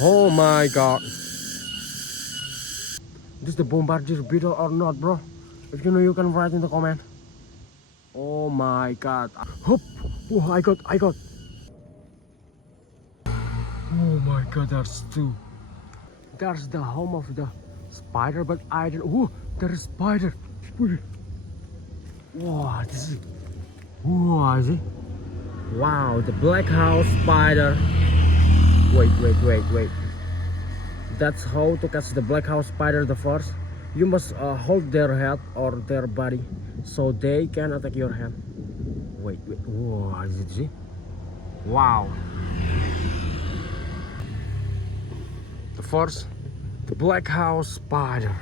Oh my god. This the bombardier beetle or not, bro? If you know, you can write in the comment. Oh my god. Hoop. Oh, I got. Oh my god, there's two. That's the home of the spider, but I don't. Oh, there is spider. Wow, this is. Wow, is it? Wow, the black house spider. Wait. That's how to catch the black house spider the first. You must hold their head or their body so they can attack your hand. Wait. Wow, is it? See? Wow. The first, the black house spider.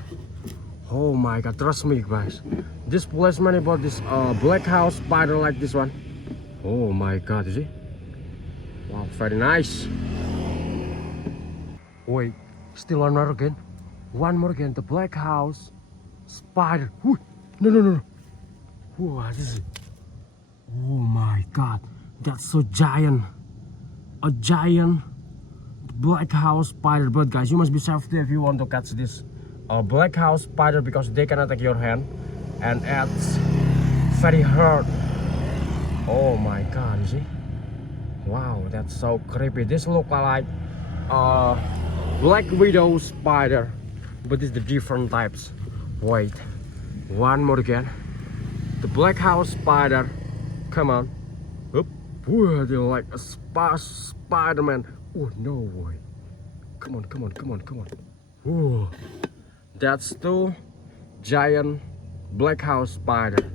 Oh my god, trust me guys. This place many about this black house spider like this one. Oh my god, you see? Wow, very nice. Wait, still one more again. One more again, the black house spider. Ooh, no. What is it? Oh my god, that's so giant. A giant black house spider. But guys, you must be safety if you want to catch this black house spider because they can attack your hand and it's very hard. Oh my god, you see? Wow, that's so creepy. This look like black widow spider, but it's the different types. Wait, one more again. The black house spider. Come on. Oop. Whoa, they're like a Spider-Man. Oh no way. Come on. Whoa. That's two giant black house spider.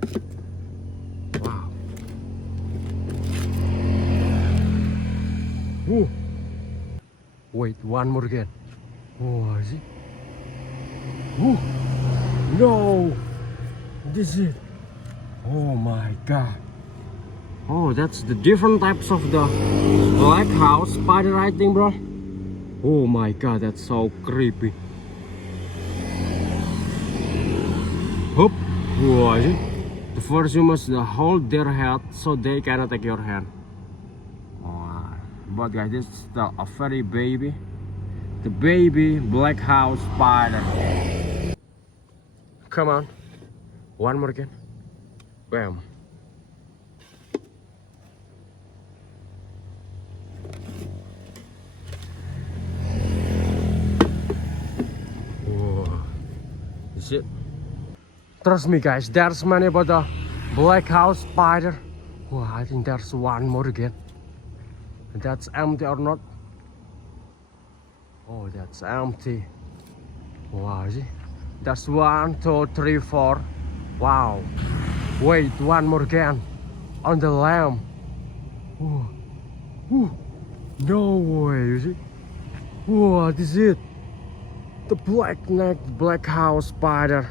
Wow. Whoa. Wait, one more again. Oh, is it? Whoa. No. This is it. Oh my god. Oh, that's the different types of the black house spider, I think, bro. Oh my god, that's so creepy. Hoop. Whoa, is it? The first you must hold their head so they cannot attack your hand. Oh, but guys, this is a very baby. The baby black house spider. Come on. One more again. Bam. Whoa. Is it? Trust me guys, there's many about the black house spider. Wow, I think there's one more again. That's empty or not? Oh, that's empty. Wow, see? That's 1, 2, 3, 4. Wow. Wait, one more again. On the lamb. Ooh. No way, you see? What is it? The black-necked black house spider.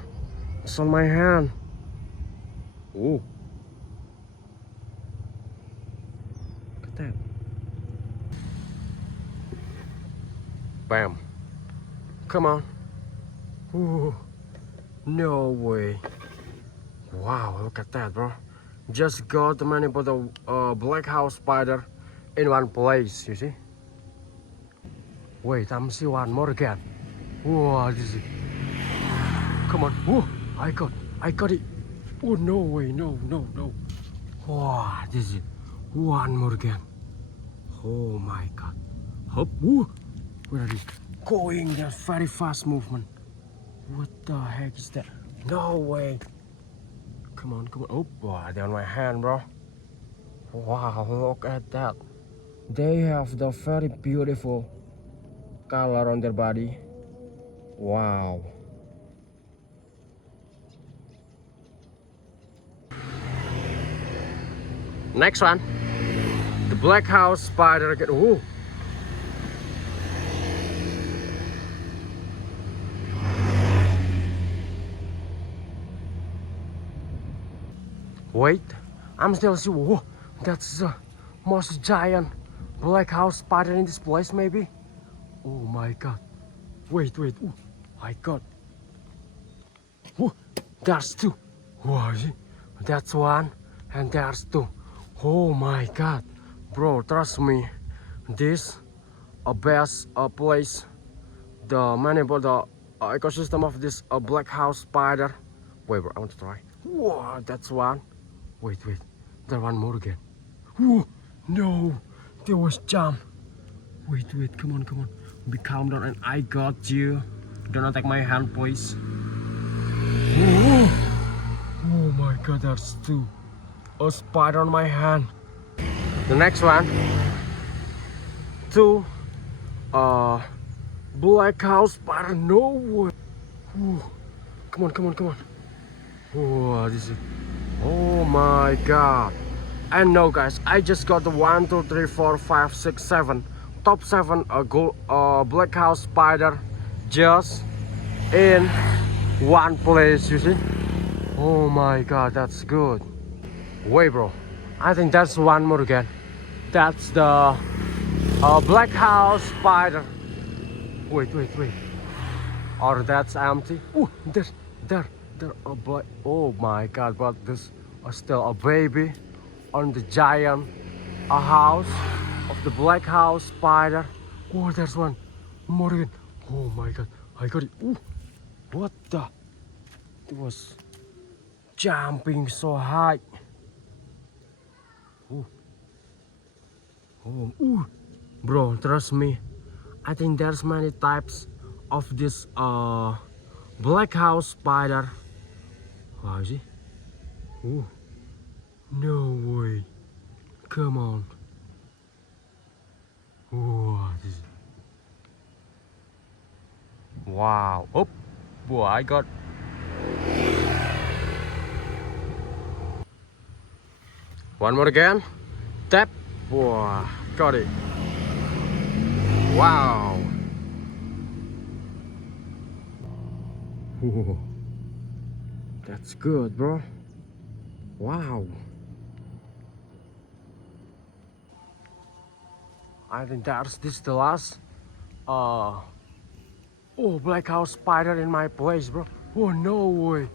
It's on my hand. Ooh. Look at that. Bam. Come on. Ooh. No way. Wow, look at that, bro. Just got the money for the black house spider in one place, you see? Wait, I'm see one more again. Whoa, this is... Come on. Whoa, I got it. Oh, no way, no. Wow, this is one more again. Oh my god. Hop, whoa. Where are they going? That's very fast movement. What the heck is that? No way. Come on. Oh, wow, they're on my hand, bro. Wow, look at that. They have the very beautiful color on their body. Wow. Next one. The black house spider again. Ooh. Wait, I'm still see. Whoa, that's the most giant black house spider in this place, maybe. Oh my god. Wait. Ooh, I got. Whoa, there's two. Whoa, that's one, and there's two. Oh my god, bro, trust me. This a best place, the manable, the ecosystem of this black house spider. Wait, bro, I want to try. Whoa, that's one. Wait, there's one more again. Whoa, no, there was jump. Wait, come on. Be calm down, and I got you. Don't attack my hand, please. Whoa. Oh my God, there's two. A spider on my hand. The next one, two black house spider. No way. Ooh. Come on. Oh, this is. Oh my God. And no, guys, I just got the 1, 2, 3, 4, 5, 6, 7 top 7 black house spider just in one place. You see? Oh my God, that's good. Wait, bro, I think that's one more again. That's the black house spider. Wait. Or that's empty. Ooh, there a black. Oh my God, but this is still a baby on the giant house of the black house spider. Oh, there's one more again. Oh my God, I got it. Ooh, what the? It was jumping so high. Ooh. Ooh. Bro, trust me, I think there's many types of this black house spider. Wow, is it? Ooh. No way. Come on. Ooh, wow. Oh, boy, I got. One more again. Tap. Wow, got it. Wow. Ooh. That's good, bro. Wow. I think this is the last black house spider in my place, bro. Oh, no way.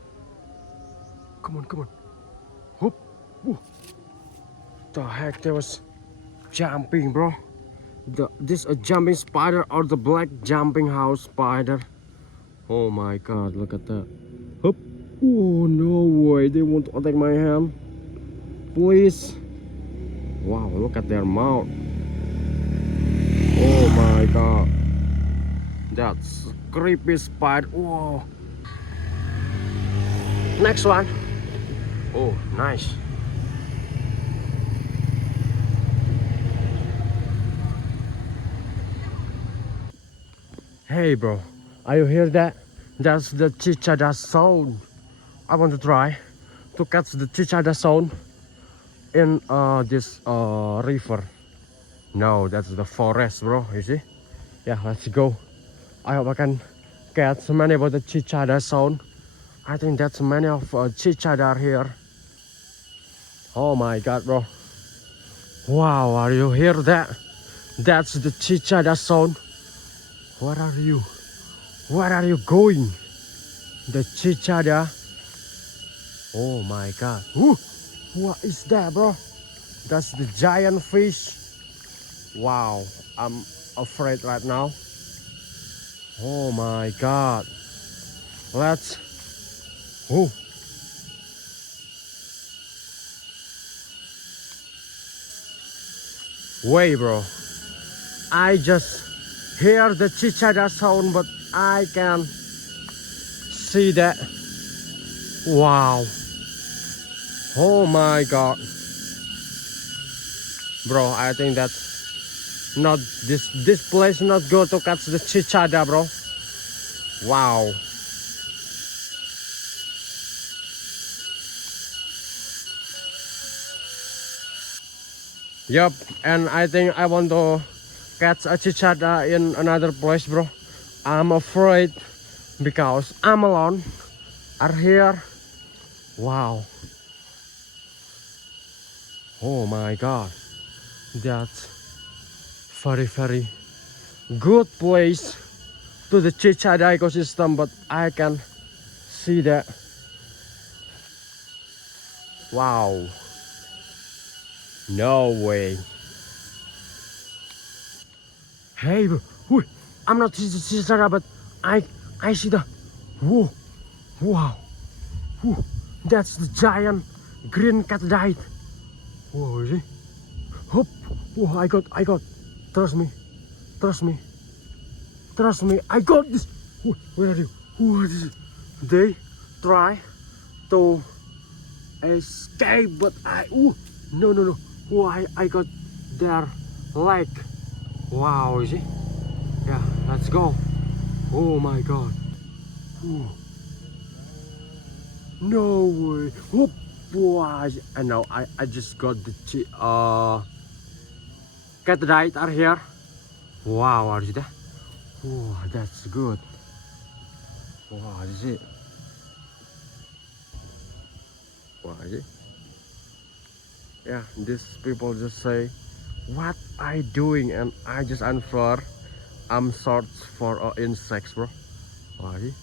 Come on. Whoop. Ooh. The heck, there was jumping, bro. This a jumping spider or the black jumping house spider. Oh my God, look at that. Hoop. Oh, no way, they won't attack my hand. Please. Wow, look at their mouth. Oh my God, that's creepy spider. Whoa. Next one. Oh, nice. Hey, bro, are you hear that? That's the cicada sound. I want to try to catch the cicada sound in this river. No, that's the forest, bro. You see? Yeah, let's go. I hope I can catch many about the cicada sound. I think that's many of cicada here. Oh my God, bro. Wow, are you hear that? That's the cicada sound. Where are you? Where are you going? The cicada. Oh my God. Ooh, what is that, bro? That's the giant fish. Wow, I'm afraid right now. Oh my God. Let's. Oh. Wait, bro. I just hear the cicada sound, but I can see that. Wow. Oh my God. Bro, I think that's not this place not good to catch the cicada, bro. Wow. Yup, and I think I want to catch a cicada in another place, bro. I'm afraid because I'm alone. Are here. Wow. Oh my God. That's very good place to the cicada ecosystem, but I can see that. Wow. No way. Hey, bro. Whoo, I'm not cicada, but I see the. Whoa, wow. Whoa, that's the giant green Katydid. Whoa, is it? Hop. Whoa, I got. Trust me, trust me, trust me. I got this. Whoa, where are you? Whoa, this is. They try to escape, but I. Ooh, no. Whoa, I got their leg. Wow, is it? Yeah, let's go. Oh my god. Ooh. No way. Whoop. Wow. I know. I just got the Katydid are here. Wow, are you there? Oh, that's good. Wow, is it? Wow, is it? Yeah, these people just say, what I doing? And I just answer, I'm search for insects, bro. Wow, is it?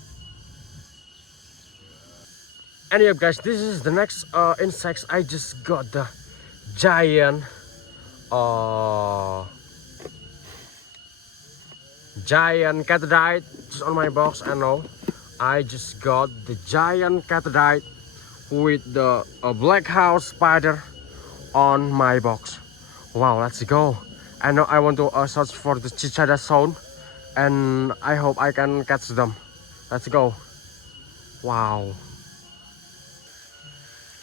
Anyway, guys, this is the next insects. I just got the giant uh giant Katydid just on my box. I know I just got the giant Katydid with the black house spider on my box. Wow, let's go. I know I want to search for the cicada sound, and I hope I can catch them. Let's go. Wow.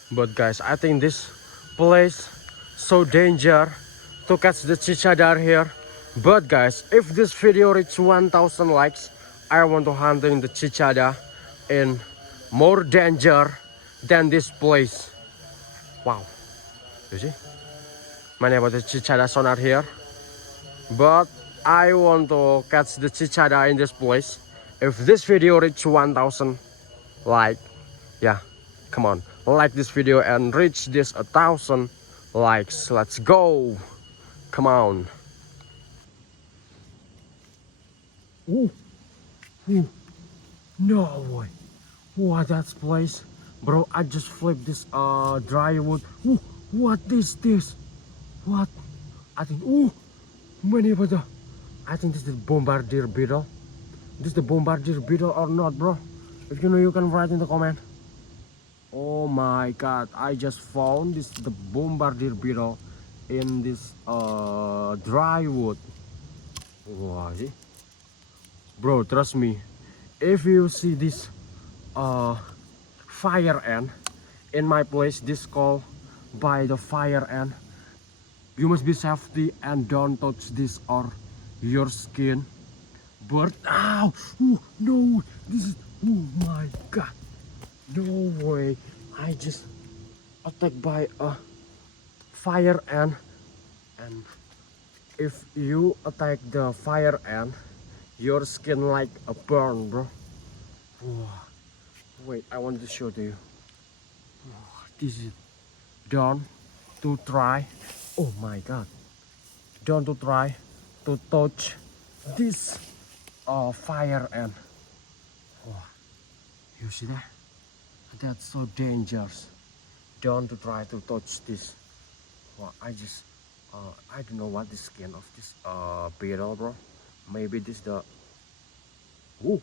But guys, I think this place so danger to catch the cicada here. But guys, if this video reach 1000 likes, I want to hunting the cicada in more danger than this place. Wow, you see? Many about the cicada sonar here. But I want to catch the cicada in this place. If this video reach 1000 like, yeah, come on, like this video and reach this 1000 likes. Let's go. Come on. Ooh, ooh, no way. What that place, bro? I just flipped this dry wood. Ooh, what is this? What? I think. Ooh, many better. I think this is the bombardier beetle. This is the bombardier beetle or not, bro? If you know, you can write in the comment. Oh my god, I just found this the bombardier beetle in this dry wood. Wow, see? Bro, trust me, if you see this fire ant in my place, this called by the fire ant, you must be safety and don't touch this or your skin. But ow, ooh, no, this is, oh my god, no way. I just attacked by a fire ant, and if you attack the fire ant, your skin like a burn, bro. Whoa. Wait, I want to show to you. Whoa, this is don't to try. Oh my god, don't to try to touch this fire ant. Oh, you see that? That's so dangerous. Don't to try to touch this. Well, I don't know what the skin of this beetle, bro. Maybe this the. Oh,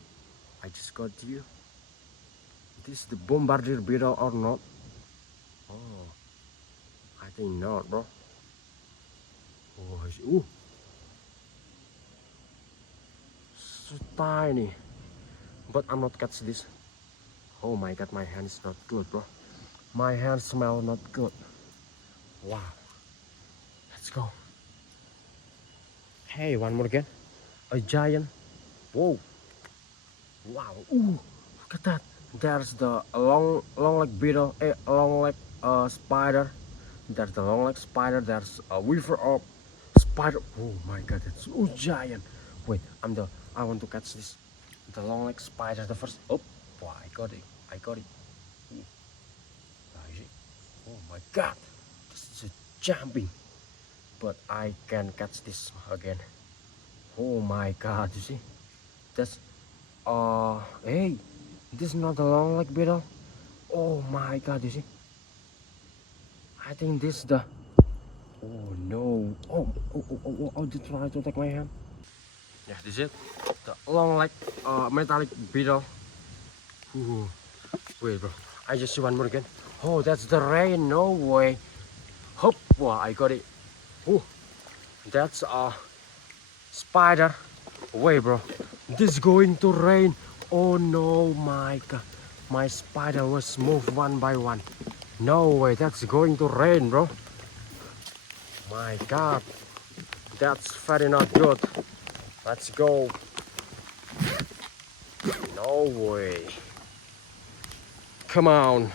I just got you. This the bombardier beetle or not? Oh, I think not, bro. Oh, ooh, so tiny. But I'm not catch this. Oh my god, my hand is not good, bro. My hand smell not good. Wow. Let's go. Hey, one more again. A giant. Whoa. Wow. Ooh. Look at that. There's the long leg beetle. Long leg spider. There's the long leg spider. There's a weaver of spider. Oh my god, it's so giant. Wait, I want to catch this. The long leg spider. The first. Oh, wow, I got it. I got it. Ooh. Oh my god. This is jumping. But I can catch this again. Oh my god, you see? That's hey, this is not a long leg beetle. Oh my god, you see? I think this is the. Oh no. Oh, they try to take my hand. Yeah, this is it. The long leg metallic beetle. Ooh. Wait, bro. I just see one more again. Oh, that's the rain. No way. Hop. Wow, I got it. Ooh. That's a spider. Wait, bro. This going to rain. Oh no, my god. My spider was moved one by one. No way, that's going to rain, bro. My god. That's very not good. Let's go. No way. Come on.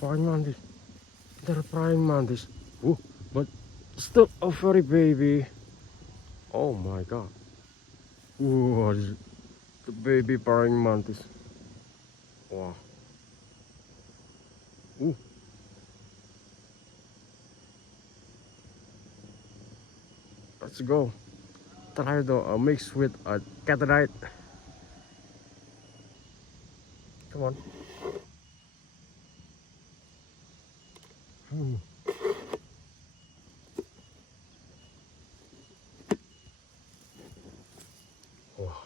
Praying mantis. They're praying mantis. Ooh, but still a very baby. Oh my god. Ooh, this is the baby praying mantis. Wow. Ooh. Let's go. Try to mix with a Katydid. Come on. Hmm. Wow.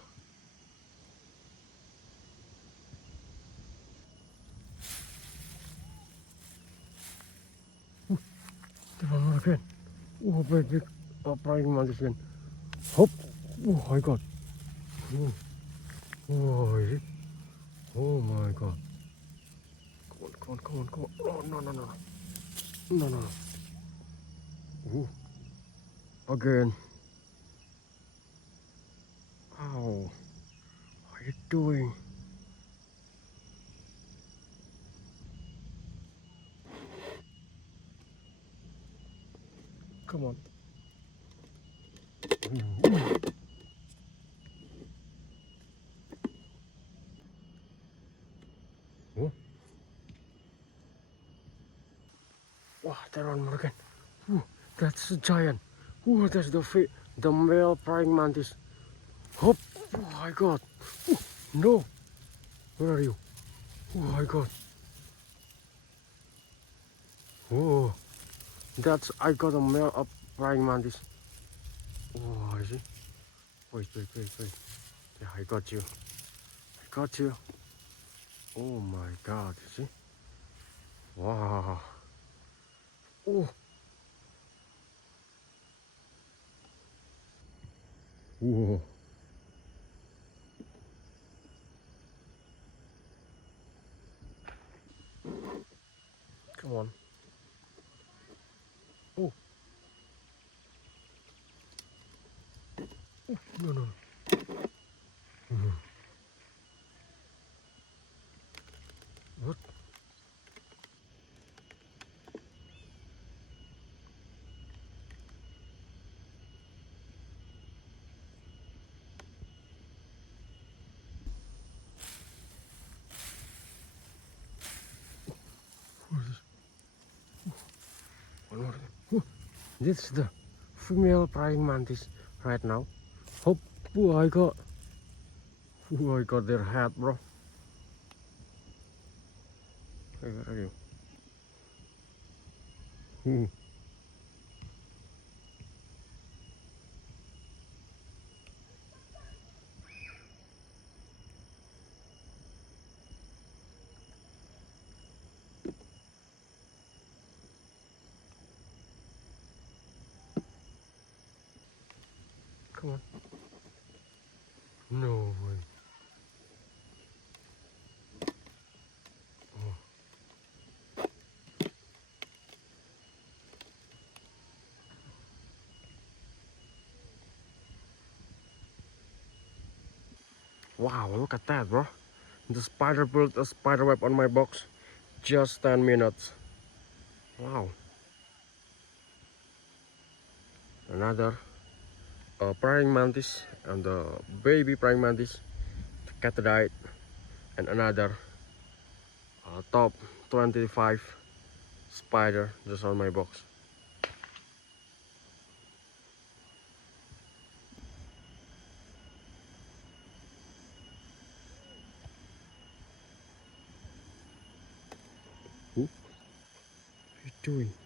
Come on again. Oh, baby. Oh, praying mantis again. Hop. Oh my god. Oh, oh, is it? Oh my god. Come on, come on, come on, come on. Oh, no, no, no, no. No, no, no. Ooh. Again. Ow. What are you doing? Come on. Ooh. Oh. Wow, there one more again. Ooh, that's a giant. Ooh, that's the male praying mantis. Hop. Oh my god. Ooh, no. Where are you? Oh my god. Oh, that's I got a male up praying mantis. Oh, I see. Wait, wait, wait, wait. Yeah, I got you. I got you. Oh my god, you see? Wow. Oh. Whoa. Come on. Oh. No, no. Mhm. What? What is this? One more. Oh. This is the female praying mantis right now. Hope. Oh, I got. Oh, I got their head, bro. Hey, where are you? Hmm. Come on. No way. Oh. Wow, look at that, bro. The spider built a spider web on my box. Just 10 minutes. Wow. Another praying mantis and the baby praying mantis, Katydid, and another top 25 spider just on my box. What are you doing?